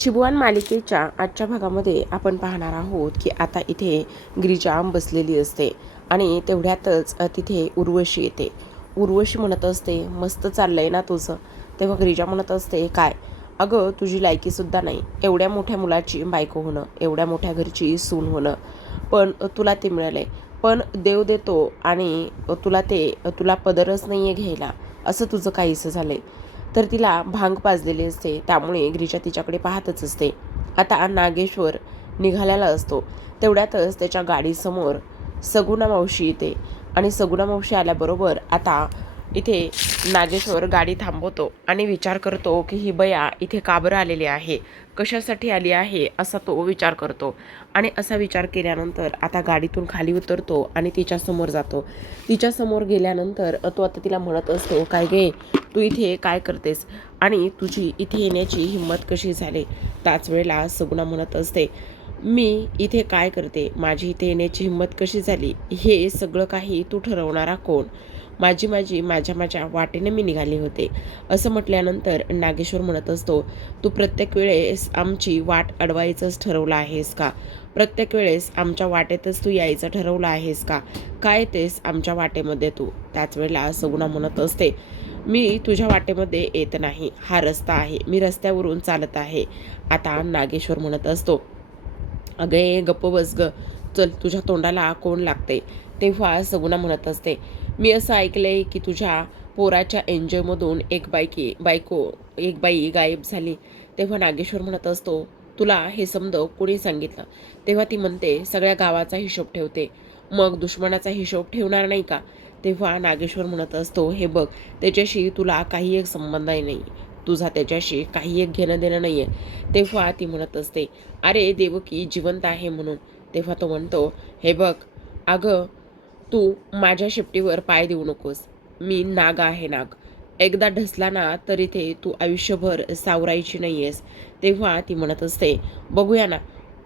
शिबुवान मालिकेच्या आजच्या भागामध्ये आपण पाहणार आहोत की आता इथे गिरिजा बसलेली असते आणि तेवढ्यातच तिथे उर्वशी येते. उर्वशी म्हणत असते, मस्त चाललंय ना तुझं. तेव्हा गिरिजा म्हणत असते, काय अगं तुझी लायकीसुद्धा नाही एवढ्या मोठ्या मुलाची बायको होणं, एवढ्या मोठ्या घरची सून होणं, पण तुला ते मिळालंय. पण देव देतो आणि तुला पदरच नाही आहे घ्यायला, असं तुझं काहीसं झालंय. तर तिला भांग पाजलेली असते, त्यामुळे गिरिजा तिच्याकडे पाहतच असते. आता नागेश्वर निघालेला असतो. तेवढ्यातच त्याच्या गाडीसमोर सगुणा मावशी येते आणि सगुणा मावशी आल्याबरोबर आता इथे नागेश्वर गाडी थांबवतो आणि विचार करतो की ही बया इथे का बरं आलेली आहे, कशासाठी आली आहे, असा तो विचार करतो. आणि असा विचार केल्यानंतर आता गाडीतून खाली उतरतो आणि तिच्यासमोर जातो. तिच्यासमोर गेल्यानंतर तो आता तिला म्हणत असतो, काय गे तू इथे काय करतेस आणि तुझी इथे येण्याची हिंमत कशी झाली. त्याच वेळेला सगुणा म्हणत असते, मी इथे काय करते, माझी इथे येण्याची हिंमत कशी झाली, हे सगळं काही तू ठरवणारा कोण. माझ्या वाटेने मी निघाले होते. असं म्हटल्यानंतर नागेश्वर म्हणत असतो, तू प्रत्येक वेळेस आमची वाट अडवायचंच ठरवलं आहेस का, प्रत्येक वेळेस आमच्या वाटेतच तू यायचं ठरवलं आहेस का, काय तेस आमच्या वाटेमध्ये तू. त्याच वेळेला सगुणा म्हणत असते, मी तुझ्या वाटेमध्ये येत नाही, हा रस्ता आहे, मी रस्त्यावरून चालत आहे. आता नागेश्वर म्हणत असतो, अगे गप्प बस ग, चल तुझ्या तोंडाला कोण लागते. तेव्हा सगुणा म्हणत असते, मी असं ऐकलंय की तुझ्या पोराच्या एन्जॉयमधून एक बाई गायब झाली. तेव्हा नागेश्वर म्हणत असतो, तुला हे समज कोणी सांगितलं. तेव्हा ती म्हणते, सगळ्या गावाचा हिशोब ठेवते, मग दुश्मनाचा हिशोब ठेवणार नाही का. तेव्हा नागेश्वर म्हणत असतो, हे बघ, त्याच्याशी तुला काही एक संबंध नाही, तुझा त्याच्याशी काही एक घेणं देणं नाही आहे. तेव्हा ती म्हणत असते, अरे देवकी जिवंत आहे म्हणून. तेव्हा तो म्हणतो, हे बघ अगं, तू माझ्या शेपटीवर पाय देऊ नकोस, मी नाग आहे, नाग. एकदा ढसला ना तर इथे तू आयुष्यभर सावरायची नाही आहेस. तेव्हा ती म्हणत असते, बघूया ना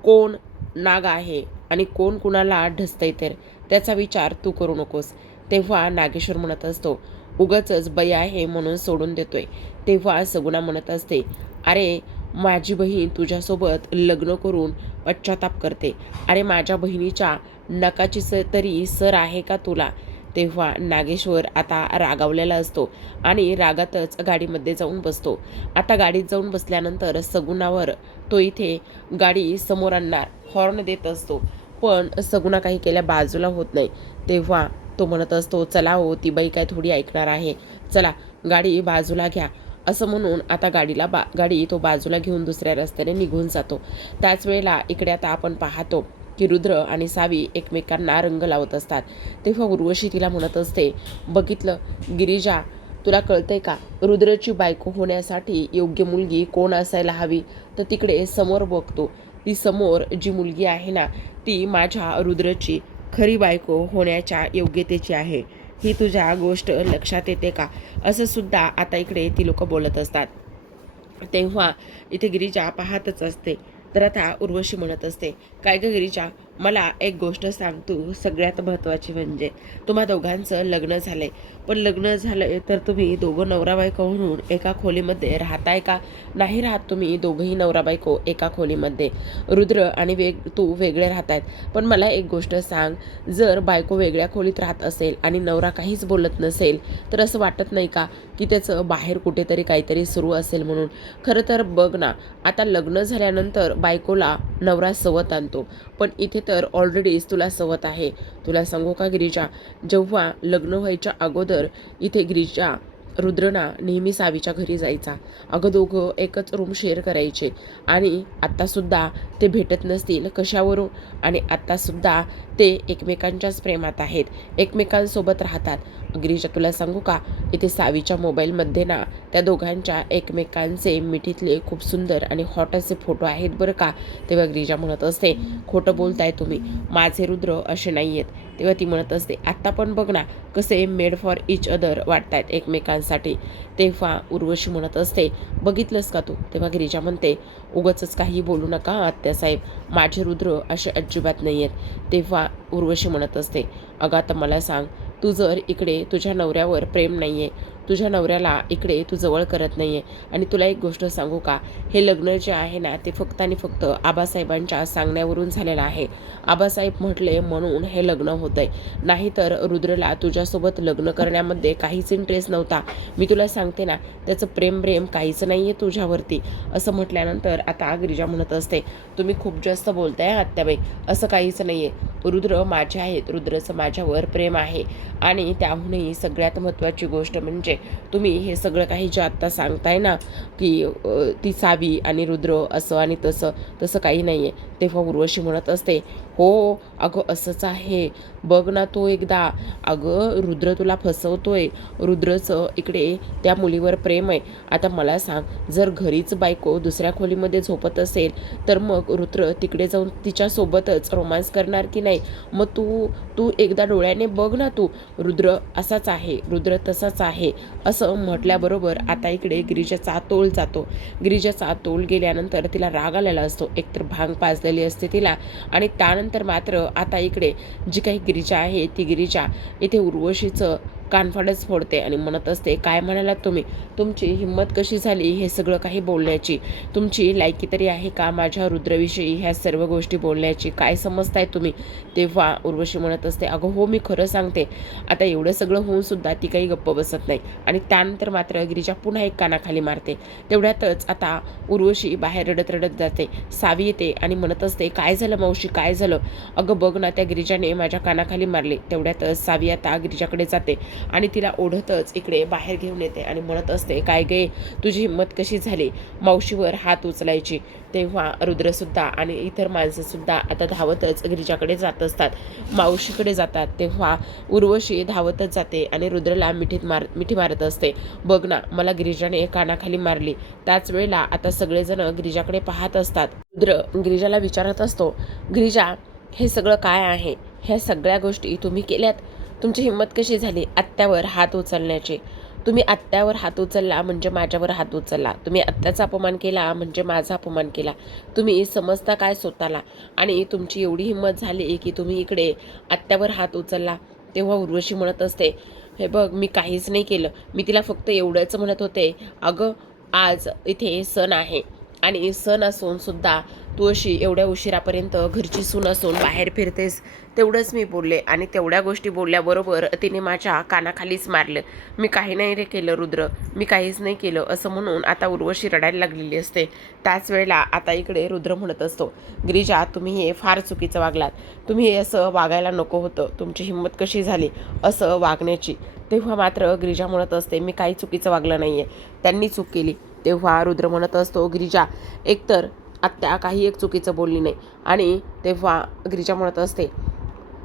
कोण नाग आहे आणि कोण कुणाला ढसतंय, तर त्याचा विचार तू करू नकोस. तेव्हा नागेश्वर म्हणत असतो, उगाचच बाई आहे म्हणून सोडून देतोय. तेव्हा सगुणा म्हणत असते, अरे माझी बहीण तुझ्यासोबत लग्न करून पश्चाताप करते, अरे माझ्या बहिणीच्या नकाची तरी सर आहे का तुला. तेव्हा नागेश्वर आता रागावलेला असतो आणि रागातच गाडीमध्ये जाऊन बसतो. आता गाडीत जाऊन बसल्यानंतर सगुणावर तो इथे गाडी समोर आणणार हॉर्न देत असतो, पण सगुणा काही केल्या बाजूला होत नाही. तेव्हा तो म्हणत असतो, चला हो, ती बाई काय थोडी ऐकणार आहे, चला गाडी बाजूला घ्या. असं म्हणून आता गाडी तो बाजूला घेऊन दुसऱ्या रस्त्याने निघून जातो. त्याच वेळेला इकडे आता आपण पाहतो की रुद्र आणि सावी एकमेकांना रंग लावत असतात. तेव्हा उर्वशी तिला म्हणत असते, बघितलं गिरिजा, तुला कळतंय का, रुद्रची बायको होण्यासाठी योग्य मुलगी कोण असायला हवी. तर तिकडे समोर बघतो, ती समोर जी मुलगी आहे ना, ती माझ्या रुद्रची खरी बायको होण्याच्या योग्यतेची आहे. ही तुझ्या गोष्ट लक्षात येते का. असं सुद्धा आता इकडे ती लोक बोलत असतात. तेव्हा इथे गिरिजा पाहतच असते. तर आता उर्वशी म्हणत असते, काय ग गिरिजा, मला एक गोष्ट सांग तू, सगळ्यात महत्त्वाची म्हणजे तुम्हा दोघांचं लग्न झालंय, पण लग्न झालंय तर तुम्ही दोघं नवरा बायको म्हणून एका खोलीमध्ये राहताय का. नाही राहत तुम्ही दोघंही नवरा बायको एका खोलीमध्ये, रुद्र आणि तू वेगळे राहत आहेत. पण मला एक गोष्ट सांग, जर बायको वेगळ्या खोलीत राहत असेल आणि नवरा काहीच बोलत नसेल तर असं वाटत नाही का की त्याचं बाहेर कुठेतरी काहीतरी सुरू असेल म्हणून. खरं तर बघ ना, आता लग्न झाल्यानंतर बायकोला नवरा सवत आणतो, पण इथे तर ऑलरेडीच तुला सवत आहे. तुला सांगू का गिरिजा, जेव्हा लग्न व्हायच्या अगोदर इथे गिरिजा रुद्रना नेहमी सावीच्या घरी जायचा. अगं दोघं एकच रूम शेअर करायचे आणि आत्तासुद्धा ते भेटत नसतील कशावरून, आणि आत्तासुद्धा ते एकमेकांच्याच प्रेमात आहेत, एकमेकांसोबत राहतात. गिरीजा तुला सांगू का, इथे सावीच्या मोबाईलमध्ये ना त्या दोघांच्या एकमेकांचे मिठीतले खूप सुंदर आणि हॉट असे फोटो आहेत बरं का. तेव्हा गिरिजा म्हणत असते, खोटं बोलताय तुम्ही, माझे रुद्र असे नाही आहेत. तेव्हा ती म्हणत असते, आत्ता पण बघ ना कसे मेड फॉर इच अदर वाटतायत एकमेकांसाठी. तेव्हा उर्वशी म्हणत असते, बघितलंस का तू. तेव्हा गिरिजा म्हणते, उगाचच काही बोलू नका आत्यासाहेब, माझे रुद्र असे अजिबात नाही आहेत. तेव्हा उर्वशी म्हणत असते, अगं आता मला सांग, तू जर इकडे तुझ्या नवऱ्यावर प्रेम नाही आहे, तुझ्या नवऱ्याला इकडे तू जवळ करत नाही आहे. आणि तुला एक गोष्ट सांगू का, हे लग्न जे आहे ना ते फक्त आणि फक्त आबासाहेबांच्या सांगण्यावरून झालेलं आहे. आबासाहेब म्हटले म्हणून हे लग्न होतं आहे, नाहीतर रुद्रला तुझ्यासोबत लग्न करण्यामध्ये काहीच इंटरेस्ट नव्हता. मी तुला सांगते ना, त्याचं प्रेम काहीच नाही आहे तुझ्यावरती. असं म्हटल्यानंतर आता गिरिजा म्हणत असते, तुम्ही खूप जास्त बोलताय आत्याबाई, असं काहीच नाही आहे. रुद्र माझे आहेत, रुद्रचं माझ्यावर प्रेम आहे. आणि त्याहूनही सगळ्यात महत्त्वाची गोष्ट म्हणजे तुम्ही हे सगळं काही जे आत्ता सांगताय ना की ती सावी आणि रुद्र असं आणि तसं, तसं काही नाही आहे. तेव्हा उर्वशी म्हणत असते, हो अगं असंच आहे, बघ ना तो एकदा, अगं रुद्र तुला फसवतोय, रुद्रचं इकडे त्या मुलीवर प्रेम आहे. आता मला सांग, जर घरीच बायको दुसऱ्या खोलीमध्ये झोपत असेल तर मग रुद्र तिकडे जाऊन तिच्यासोबतच रोमांस करणार की नाही? मग तू तू एकदा डोळ्याने बघ ना, तू रुद्र असाच आहे, रुद्र तसाच आहे असं म्हटल्याबरोबर आता इकडे गिरिजाचा तोल जातो. गिरिजाचा तोल गेल्यानंतर तिला राग आलेला असतो, एकतर भांग पाजलेली असते तिला, आणि त्यानंतर मात्र आता इकडे जी काही गिरिजा आहे ती गिरिजा इथे उर्वशीचं कानफाडच फोडते आणि म्हणत असते, काय म्हणालात तुम्ही? तुमची हिंमत कशी झाली हे सगळं काही बोलण्याची? तुमची लायकी तरी आहे का माझ्या रुद्रविषयी ह्या सर्व गोष्टी बोलण्याची? काय समजताय तुम्ही? तेव्हा उर्वशी म्हणत असते, अगं हो मी खरं सांगते. आता एवढं सगळं होऊन सुद्धा ती काही गप्प बसत नाही आणि त्यानंतर मात्र गिरिजा पुन्हा एक कानाखाली मारते. तेवढ्यातच आता उर्वशी बाहेर रडत रडत जाते. सावी येते आणि म्हणत असते, काय झालं मावशी, काय झालं? अगं बघ ना, त्या गिरिजाने माझ्या कानाखाली मारले. तेवढ्यातच सावी आता गिरिजाकडे जाते आणि तिला ओढतच इकडे बाहेर घेऊन येते आणि म्हणत असते, काय गे, तुझी हिंमत कशी झाली मावशीवर हात उचलायची? तेव्हा रुद्रसुद्धा आणि इतर माणसंसुद्धा आता धावतच गिरिजाकडे जात असतात, मावशीकडे जातात. तेव्हा उर्वशी धावतच जाते आणि रुद्रला मिठी मारत असते, बघ ना मला गिरिजाने कानाखाली मारली. त्याच वेळेला आता सगळेजण गिरिजाकडे पाहत असतात. रुद्र गिरिजाला विचारत असतो, गिरिजा हे सगळं काय आहे? ह्या सगळ्या गोष्टी तुम्ही केल्यात? तुमची हिंमत कशी झाली आत्यावर हात उचलण्याची? तुम्ही आत्यावर हात उचलला म्हणजे माझ्यावर हात उचलला. तुम्ही आत्याचा अपमान केला म्हणजे माझा अपमान केला. तुम्ही समजता काय स्वतःला? आणि तुमची एवढी हिंमत झाली की तुम्ही इकडे आत्यावर हात उचलला. तेव्हा उर्वशी म्हणत असते, हे बघ मी काहीच नाही केलं. मी तिला फक्त एवढंच म्हणत होते, अगं आज इथे सण आहे आणि सण असून सुद्धा तू अशी एवढ्या उशिरापर्यंत घरची सून असून बाहेर फिरतेस, तेवढंच मी बोलले. आणि तेवढ्या गोष्टी बोलल्याबरोबर तिने माझ्या कानाखालीच मारलं. मी काही नाही रे केलं रुद्र, मी काहीच नाही केलं असं म्हणून आता उर्वशी रडायला लागलेली असते. त्याच वेळेला आता इकडे रुद्र म्हणत असतो, गिरिजा तुम्ही हे फार चुकीचं वागलात. तुम्ही हे असं वागायला नको होतं. तुमची हिंमत कशी झाली असं वागण्याची? तेव्हा मात्र गिरिजा म्हणत असते, मी काही चुकीचं वागलं नाही आहे, त्यांनी चूक केली. तेव्हा रुद्र म्हणत असतो, गिरिजा एकतर आत्या काही एक चुकीचं बोलली नाही. आणि तेव्हा गिरिजा म्हणत असते,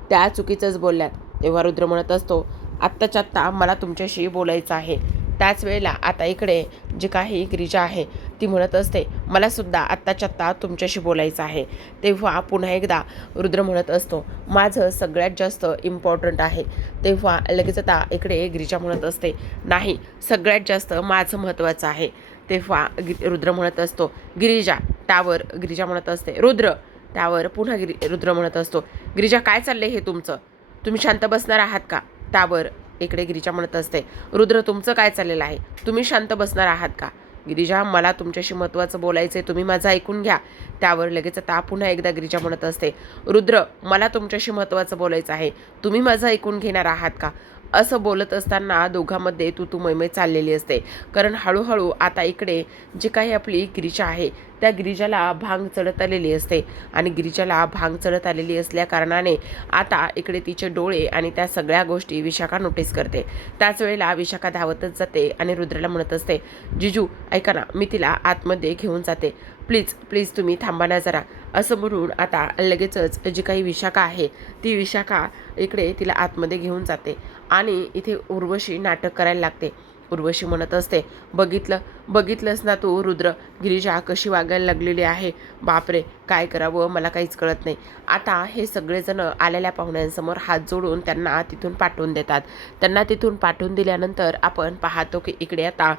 त्या चुकीचंच बोलल्यात. तेव्हा रुद्र म्हणत असतो, आत्ताच्या आत्ता मला तुमच्याशी बोलायचं आहे. त्याच वेळेला आता इकडे जी काही गिरिजा आहे ती म्हणत असते, मलासुद्धा आत्ताच्या आत्ता तुमच्याशी बोलायचं आहे. तेव्हा पुन्हा एकदा रुद्र म्हणत असतो, माझं सगळ्यात जास्त इम्पॉर्टंट आहे. तेव्हा लगेच आता इकडे गिरिजा म्हणत असते, नाही सगळ्यात जास्त माझं महत्त्वाचं आहे. तेव्हा रुद्र म्हणत असतो, गिरिजा. त्यावर गिरिजा म्हणत असते, रुद्र. त्यावर पुन्हा रुद्र म्हणत असतो, गिरिजा काय चाललंय हे तुमचं? तुम्ही शांत बसणार आहात का? त्यावर इकडे गिरिजा म्हणत असते, रुद्र तुमचं काय चाललेलं आहे? तुम्ही शांत बसणार आहात का? गिरिजा मला तुमच्याशी महत्त्वाचं बोलायचं आहे, तुम्ही माझं ऐकून घ्या. त्यावर लगेच आता पुन्हा एकदा गिरिजा म्हणत असते, रुद्र मला तुमच्याशी महत्त्वाचं बोलायचं आहे, तुम्ही माझं ऐकून घेणार आहात का? असं बोलत असताना दोघांमध्ये तू मैमै चाललेली असते. कारण हळूहळू आता इकडे जी काही आपली गिरिजा आहे त्या गिरिजाला भांग चढत आलेली असते आणि गिरिजाला भांग चढत आलेली असल्या कारणाने आता इकडे तिचे डोळे आणि त्या सगळ्या गोष्टी विशाखा नोटीस करते. त्याच वेळेला विशाखा धावतच जाते आणि रुद्रला म्हणत असते, जिजू ऐका ना, मी तिला आतमध्ये घेऊन जाते, प्लीज प्लीज तुम्ही थांबा ना जरा. असं म्हणून आता लगेचच जी काही विशाखा आहे ती विशाखा इकडे तिला आतमध्ये घेऊन जाते आणि इथे उर्वशी नाटक करायला लागते. उर्वशी म्हणत असते, बघितलंस ना तू रुद्र, गिरिजा कशी वागायला लागलेली आहे. बापरे, काय करावं मला काहीच कळत नाही. आता हे सगळेजण आलेल्या पाहुण्यांसमोर हात जोडून त्यांना तिथून पाठवून देतात. त्यांना तिथून पाठवून दिल्यानंतर आपण पाहतो की इकडे आता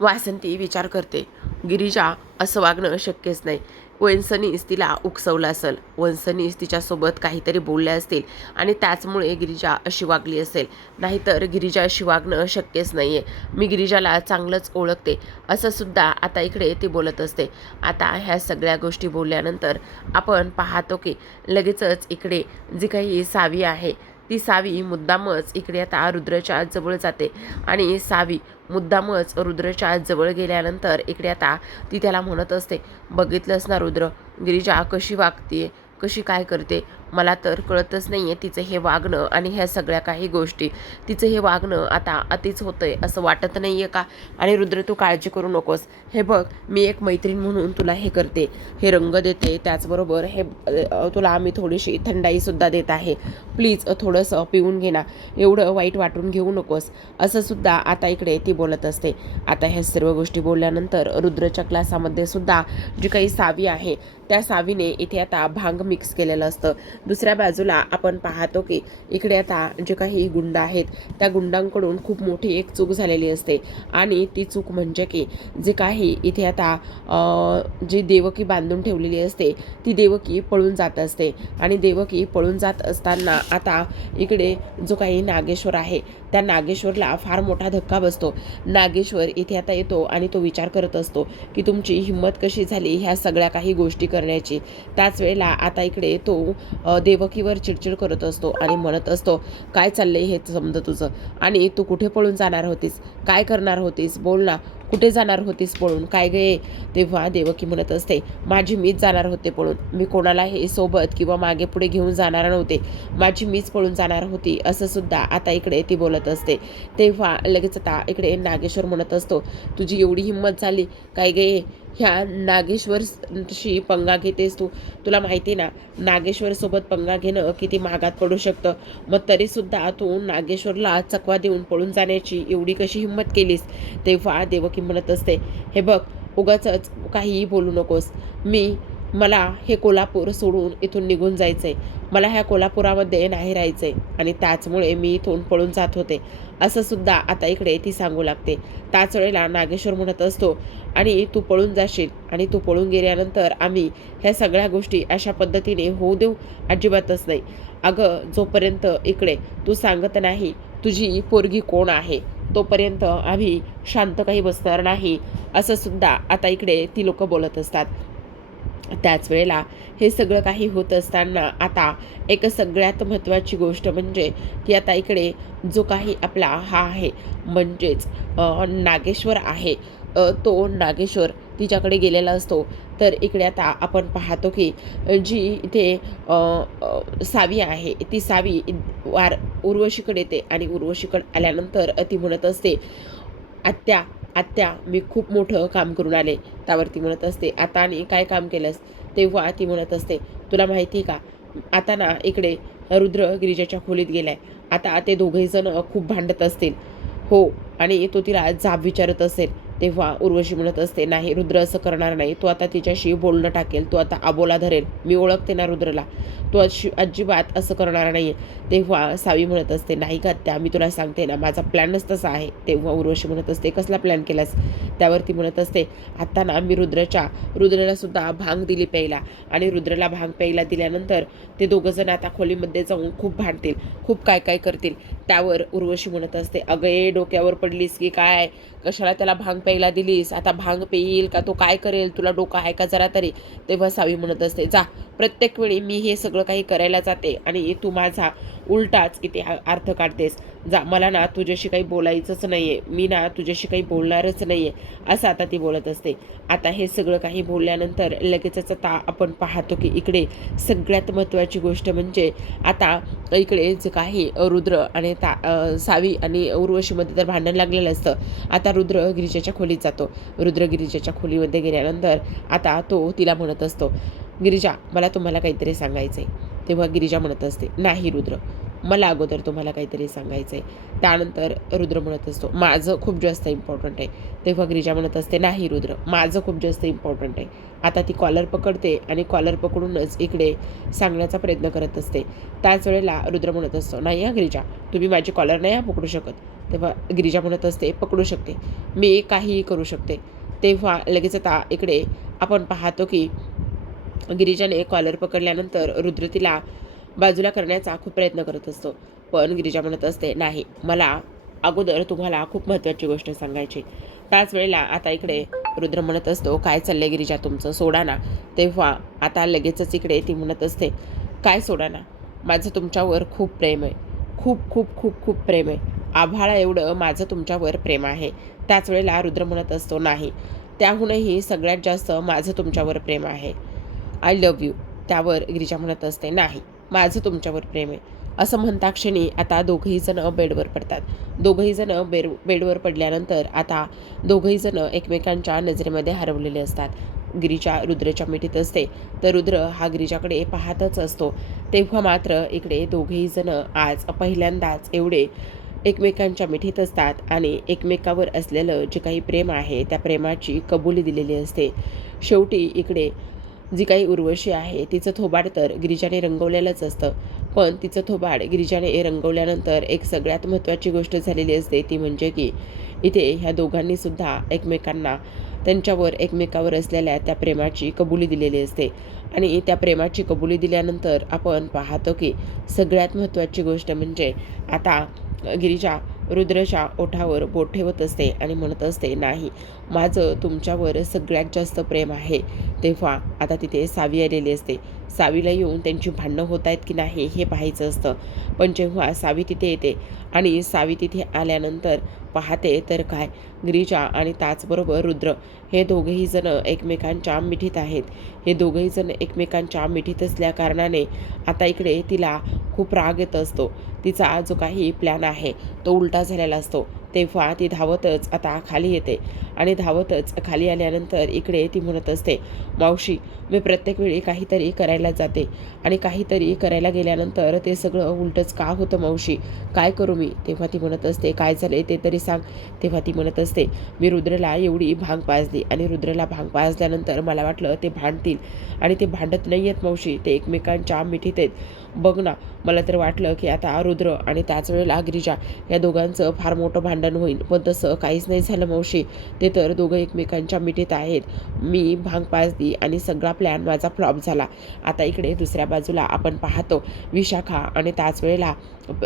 वासंती विचार करते, गिरिजा असं वागणं शक्यच नाही. वंसनीच तिला उकसवलं असेल, वंसनीच तिच्यासोबत काहीतरी बोलले असतील आणि त्याचमुळे गिरिजा अशी वागली असेल. नाहीतर गिरिजा अशी वागणं शक्यच नाही आहे. मी गिरिजाला चांगलंच ओळखते असं सुद्धा आता इकडे ती बोलत असते. आता ह्या सगळ्या गोष्टी बोलल्यानंतर आपण पाहतो की लगेचच इकडे जी काही सावी आहे ती सावी मुद्दामच इकडे आता रुद्रच्या जवळ जाते आणि सावी मुद्दामच रुद्रच्या जवळ गेल्यानंतर इकडे आता ती त्याला म्हणत असते, बघितलंस ना रुद्र, गिरिजा कशी वागते, कशी काय करते, मला तर कळतच नाही आहे तिचं हे वागणं आणि ह्या सगळ्या काही गोष्टी. तिचं हे वागणं आता अतिच होतंय असं वाटत नाही आहे का? आणि रुद्र तू काळजी करू नकोस, हे बघ मी एक मैत्रीण म्हणून तुला हे करते, हे रंग देते, त्याचबरोबर हे तुला आम्ही थोडीशी थंडाईसुद्धा देत आहे, प्लीज थोडंसं पिऊन घे ना, एवढं वाईट वाटून घेऊ नकोस असं सुद्धा आता इकडे ती बोलत असते. आता ह्या सर्व गोष्टी बोलल्यानंतर रुद्रच्या ग्लासामध्ये सुद्धा जी काही सावी आहे त्या सावीने इथे आता भांग मिक्स केलेलं असतं. दुसऱ्या बाजूला आपण पाहतो की इकडे आता जे काही गुंड आहेत त्या गुंडांकडून खूप मोठी एक चूक झालेली असते आणि ती चूक म्हणजे की जे काही इथे आता जी देवकी बांधून ठेवलेली असते ती देवकी पळून जात असते आणि देवकी पळून जात असताना आता इकडे जो काही नागेश्वर आहे त्या नागेश्वरला फार मोठा धक्का बसतो. नागेश्वर इथे आता येतो आणि तो विचार करत असतो की तुमची हिंमत कशी झाली ह्या सगळ्या काही गोष्टी करण्याची. त्याच वेळेला आता इकडे तो देवकीवर चिडचिड करत असतो आणि म्हणत असतो, काय चाललंय हे समजा तुझं, आणि तू कुठे पळून जाणार होतीस, काय करणार होतीस, बोल ना, कुठे जाणार होतीस पळून, काय गे. तेव्हा देवकी म्हणत असते, माझी मीच जाणार होते पळून, मी कोणालाही सोबत किंवा मागे पुढे घेऊन जाणार नव्हते, माझी मीच पळून जाणार होती असं सुद्धा आता इकडे ती बोलत असते. तेव्हा लगेच आता इकडे नागेश्वर म्हणत असतो, तुझी एवढी हिंमत झाली काय गे, ह्या नागेश्वरशी पंगा घेतेस तू, तुला माहिती ना नागेश्वर सोबत पंगा घेणं किती महागात पडू शकतं, मग तरीसुद्धा तू नागेश्वरला चकवा देऊन पळून जाण्याची एवढी कशी हिंमत केलीस. तेव्हा देवकी म्हणत असते, हे बघ उगाचच काहीही बोलू नकोस, मला हे कोल्हापूर सोडून इथून निघून जायचंय, मला ह्या कोल्हापुरामध्ये नाही राहायचंय आणि त्याचमुळे मी इथून पळून जात होते असं सुद्धा आता इकडे ती सांगू लागते. त्याच वेळेला नागेश्वर म्हणत असतो, आणि तू पळून जाशील आणि तू पळून गेल्यानंतर आम्ही ह्या सगळ्या गोष्टी अशा पद्धतीने होऊ देऊ अजिबातच नाही. अगं जोपर्यंत इकडे तू सांगत नाही तुझी पोरगी कोण आहे तोपर्यंत आम्ही शांत काही बसणार नाही असं सुद्धा आता इकडे ती लोक बोलत असतात. त्याच वेळेला हे सगळं काही होत असताना आता एक सगळ्यात महत्त्वाची गोष्ट म्हणजे की आता इकडे जो काही आपला हा आहे म्हणजेच नागेश्वर आहे, तो नागेश्वर तिच्याकडे गेलेला असतो. तर इकडे आता आपण पाहतो की जी इथे सावी आहे ती सावी उर्वशीकडे येते आणि उर्वशीकडे आल्यानंतर ती म्हणत असते, आत्या आत्या मी खूप मोठं काम करून आले. त्यावरती म्हणत असते, आता आणि काय काम केलंस. तेव्हा ती म्हणत असते, तुला माहिती का आता ना इकडे रुद्र गिरिजाच्या खोलीत गेलाय, आता ते दोघेही जण खूप भांडत असतील. हो, आणि तो तिला जाब विचारत असेल. तेव्हा उर्वशी म्हणत असते, नाही रुद्र असं करणार नाही, तो आता तिच्याशी बोलणं टाकेल, तो आता आबोला धरेल, मी ओळखते ना रुद्रला, तो अजिबात असं करणार नाही. तेव्हा सावी म्हणत असते, नाही का त्या मी तुला सांगते ना माझा प्लॅनच तसा आहे. तेव्हा उर्वशी म्हणत असते, कसला प्लॅन केलास. त्यावरती म्हणत असते, आता ना मी रुद्रला सुद्धा भांग दिली प्यायला आणि रुद्रला भांग प्यायला दिल्यानंतर ते दोघं जण आता खोलीमध्ये जाऊन खूप भांडतील, खूप काय काय करतील. त्यावर उर्वशी म्हणत असते, अगं ए डोक्यावर पडलीस की काय, कशाला त्याला भांग प्यायला दिलीस, आता भांग पेईल का तो काय करेल, तुला डोकं आहे का जरा तरी. तेव्हा सावी म्हणत असते, जा प्रत्येक वेळी मी हे सगळं काही करायला जाते आणि तू माझा उलटाच इथे अर्थ काढतेस, जा मला ना तुझ्याशी काही बोलायचंच नाही आहे, मी ना तुझ्याशी काही बोलणारच नाही आहे असं आता ती बोलत असते. आता हे सगळं काही बोलल्यानंतर लगेचच आता आपण पाहतो की इकडे सगळ्यात महत्त्वाची गोष्ट म्हणजे आता इकडे जे काही रुद्र आणि सावी आणि उर्वशीमध्ये तर भांडण लागलेलं असतं. आता रुद्र गिरिजाच्या खोलीत जातो. रुद्र गिरिजाच्या खोलीमध्ये गेल्यानंतर आता तो तिला म्हणत असतो, गिरिजा मला तुम्हाला काहीतरी सांगायचं आहे. तेव्हा गिरिजा म्हणत असते, नाही रुद्र मला अगोदर तुम्हाला काहीतरी सांगायचं आहे. त्यानंतर रुद्र म्हणत असतो, माझं खूप जास्त इम्पॉर्टंट आहे. तेव्हा गिरिजा म्हणत असते, नाही रुद्र माझं खूप जास्त इम्पॉर्टंट आहे. आता ती कॉलर पकडते आणि कॉलर पकडूनच इकडे सांगण्याचा प्रयत्न करत असते. त्याच वेळेला रुद्र म्हणत असतो, नाही हा गिरिजा तुम्ही माझी कॉलर नाही पकडू शकत, तेव्हा गिरिजा म्हणत असते पकडू शकते, मी काहीही करू शकते. तेव्हा लगेच आता इकडे आपण पाहतो की गिरिजाने कॉलर पकडल्यानंतर रुद्र तिला बाजूला करण्याचा खूप प्रयत्न करत असतो. पण गिरिजा म्हणत असते नाही, मला अगोदर तुम्हाला खूप महत्त्वाची गोष्ट सांगायची. त्याच वेळेला आता इकडे रुद्र म्हणत असतो काय चाललंय गिरिजा तुमचं, सोडा ना. तेव्हा आता लगेचच इकडे ती म्हणत असते काय सोडा ना, माझं तुमच्यावर खूप प्रेम आहे, खूप खूप खूप खूप प्रेम आहे, आभाळा एवढं माझं तुमच्यावर प्रेम आहे. त्याच वेळेला रुद्र म्हणत असतो नाही, त्याहूनही सगळ्यात जास्त माझं तुमच्यावर प्रेम आहे, आय लव्ह यू. त्यावर गिरिजा म्हणत असते नाही, माझं तुमच्यावर प्रेम आहे. असं म्हणता क्षणी आता दोघंही जण बेडवर पडतात. दोघंही जण बेडवर पडल्यानंतर आता दोघंही जण एकमेकांच्या नजरेमध्ये हरवलेले असतात. गिरिजा रुद्रच्या मिठीत असते तर रुद्र हा गिरिजाकडे पाहतच असतो. तेव्हा मात्र इकडे दोघेही जण आज पहिल्यांदाच एवढे एकमेकांच्या मिठीत असतात आणि एकमेकावर असलेलं जे काही प्रेम आहे त्या प्रेमाची कबुली दिलेली असते. शेवटी इकडे जी काही उर्वशी आहे तिचं थोबाड तर गिरिजाने रंगवलेलंच असतं, पण तिचं थोबाड गिरिजाने रंगवल्यानंतर एक सगळ्यात महत्त्वाची गोष्ट झालेली असते ती म्हणजे की इथे ह्या दोघांनी सुद्धा एकमेकांना त्यांच्यावर एकमेकावर असलेल्या त्या प्रेमाची कबुली दिलेली असते. आणि त्या प्रेमाची कबुली दिल्यानंतर आपण पाहतो की सगळ्यात महत्त्वाची गोष्ट म्हणजे आता गिरिजा रुद्रच्या ओठावर बोट ठेवत असते आणि म्हणत असते नाही, माझं तुमच्यावर सगळ्यात जास्त प्रेम आहे. तेव्हा आता तिथे सावी आलेली असते. सावीला येऊन त्यांची भांडणं होत आहेत की नाही हे पाहायचं असतं. पण जेव्हा सावी तिथे येते आणि सावी तिथे आल्यानंतर पाहते तर काय, गिरिजा आणि त्याचबरोबर रुद्र हे दोघेही जण एकमेकांच्या मिठीत आहेत. हे दोघेही जण एकमेकांच्या मिठीत असल्या कारणाने आता इकडे तिला खूप राग येत असतो. तिचा जो काही प्लॅन आहे तो उलटा झालेला असतो. तेव्हा ती धावतच आता खाली येते आणि धावतच खाली आल्यानंतर इकडे ती म्हणत असते मावशी, मी प्रत्येक वेळी काहीतरी करायला जाते आणि काहीतरी करायला गेल्यानंतर ते सगळं उलटच का होतं मावशी, काय करू मी. तेव्हा ती म्हणत असते काय झाले ते तरी सांग. तेव्हा ती म्हणत असते मी रुद्रला एवढी भांग पाजली आणि रुद्रला भांग पाजल्यानंतर मला वाटलं ते भांडतील आणि ते भांडत नाही आहेत मावशी, ते एकमेकांच्या मिठीत आहेत. बघ ना, मला तर वाटलं की आता रुद्र आणि त्याच वेळेला गिरिजा या दोघांचं फार मोठं भांडण होईल, पण तसं काहीच नाही झालं मावशी. ते तर दोघं एकमेकांच्या मिठीत आहेत. मी भांग पाजली आणि सगळा प्लॅन माझा फ्लॉप झाला. आता इकडे दुसऱ्या बाजूला आपण पाहतो विशाखा आणि त्याच वेळेला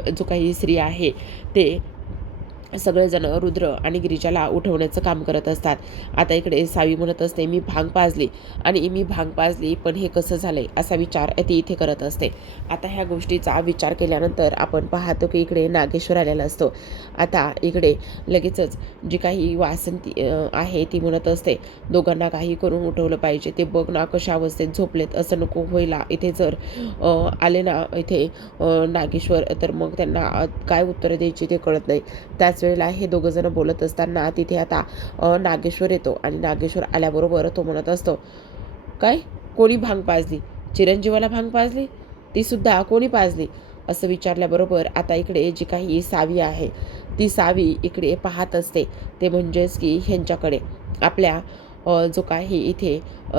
जो काही स्त्री आहे ते सगळेजण रुद्र आणि गिरिजाला उठवण्याचं काम करत असतात. आता इकडे सावी म्हणत असते मी भांग पाजली आणि मी भांग पाजली, पण हे कसं झालंय असा विचार ती इथे करत असते. आता ह्या गोष्टीचा विचार केल्यानंतर आपण पाहतो की इकडे नागेश्वर आलेला असतो. आता इकडे लगेचच जी काही वासंती आहे ती म्हणत असते दोघांना काही करून उठवलं पाहिजे, ते बघ ना कशा अवस्थेत झोपलेत, असं नको व्हायला. इथे जर आले ना इथे नागेश्वर तर मग त्यांना काय उत्तरं द्यायची ते कळत नाही. त्याच वेळेला हे दोघं जण बोलत असताना तिथे आता नागेश्वर येतो आणि नागेश्वर आल्याबरोबर तो म्हणत असतो काय, कोणी भांग पाजली, चिरंजीवाला भांग पाजली, ती सुद्धा कोणी पाजली, असं विचारल्याबरोबर आता इकडे जी काही सावी आहे ती सावी इकडे पाहत असते. ते म्हणजेच की ह्यांच्याकडे आपल्या जो काही इथे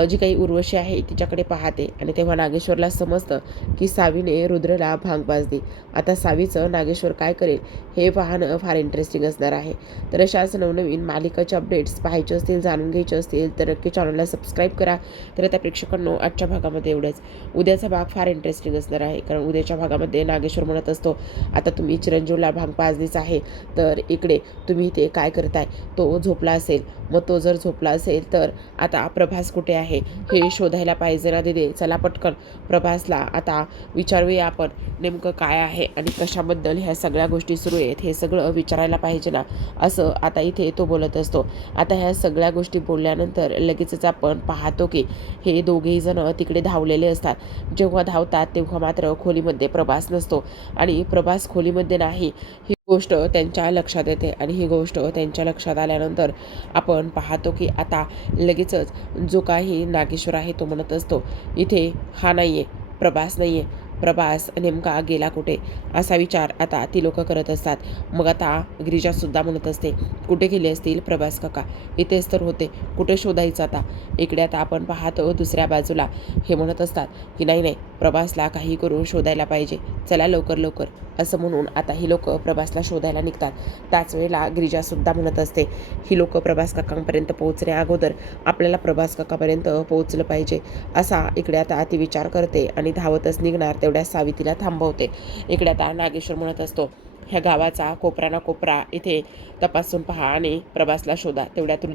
जी काही उर्वशी आहे तिच्याकडे पाहते आणि तेव्हा नागेश्वरला समजतं की सावीने रुद्रला भांग पाजली. आता सावीचं नागेश्वर काय करेल हे पाहणं फार इंटरेस्टिंग असणार आहे. तर अशाच नवनवीन मालिकाचे अपडेट्स पाहायचे असतील, जाणून घ्यायचे असतील तर नक्की चॅनलला सबस्क्राईब करा. तर आता प्रेक्षकांनो आजच्या भागामध्ये एवढंच. उद्याचा भाग फार इंटरेस्टिंग असणार आहे, कारण उद्याच्या भागामध्ये नागेश्वर म्हणत असतो आता तुम्ही चिरंजीवला भांग पाजलीच आहे, तर इकडे तुम्ही ते काय करताय, तो झोपला असेल, मग तो जर झोपला असेल तर आता प्रभास कुठे आहे हे शोधायला पाहिजे ना दिदे. चला पटकन प्रभासला आता विचारूया आपण नेमकं काय आहे आणि कशाबद्दल ह्या सगळ्या गोष्टी सुरू आहेत हे सगळं विचारायला पाहिजे ना, असं आता इथे तो बोलत असतो. आता ह्या सगळ्या गोष्टी बोलल्यानंतर लगेचच आपण पाहतो की हे दोघेही जण तिकडे धावलेले असतात. जेव्हा धावतात तेव्हा मात्र खोलीमध्ये प्रभास नसतो आणि प्रभास खोलीमध्ये नाही ही गोष्ट त्यांच्या लक्षात येते. आणि ही गोष्ट त्यांच्या लक्षात आल्यानंतर आपण पाहतो की आता लगेचच जो काही नागेश्वर आहे तो म्हणत असतो इथे हा नाही आहे, प्रभास नाही आहे, प्रभास नेमका गेला कुठे, असा विचार आता ती लोक करत असतात. मग आता गिरिजासुद्धा म्हणत असते कुठे गेले असतील प्रभास काका, इथेच तर होते, कुठे शोधायचं आता. इकडे आता आपण पाहतो दुसऱ्या बाजूला हे म्हणत असतात की नाही नाही, प्रभासला काही करून शोधायला पाहिजे, चला लवकर लवकर असं म्हणून आता ही लोक प्रभासला शोधायला निघतात. त्याच वेळेला गिरिजासुद्धा म्हणत असते, ही लोक प्रभास काकांपर्यंत पोहोचण्या अगोदर आपल्याला प्रभास काकापर्यंत पोहोचलं पाहिजे. असा इकडे आता ती विचार करते आणि धावतच निघणार तेवढ्या सावितीला थांबवते. इकडे आता नागेश्वर म्हणत असतो, ह्या गावाचा कोपरा ना कोपरा इथे तपासून पहा आणि प्रभासला शोधा. तेवढ्यात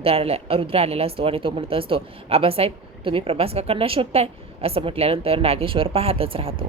रुद्र आलेला असतो आणि तो म्हणत असतो, आबासाहेब तुम्ही प्रभास काकांना शोधताय? असं म्हटल्यानंतर नागेश्वर पाहतच राहतो.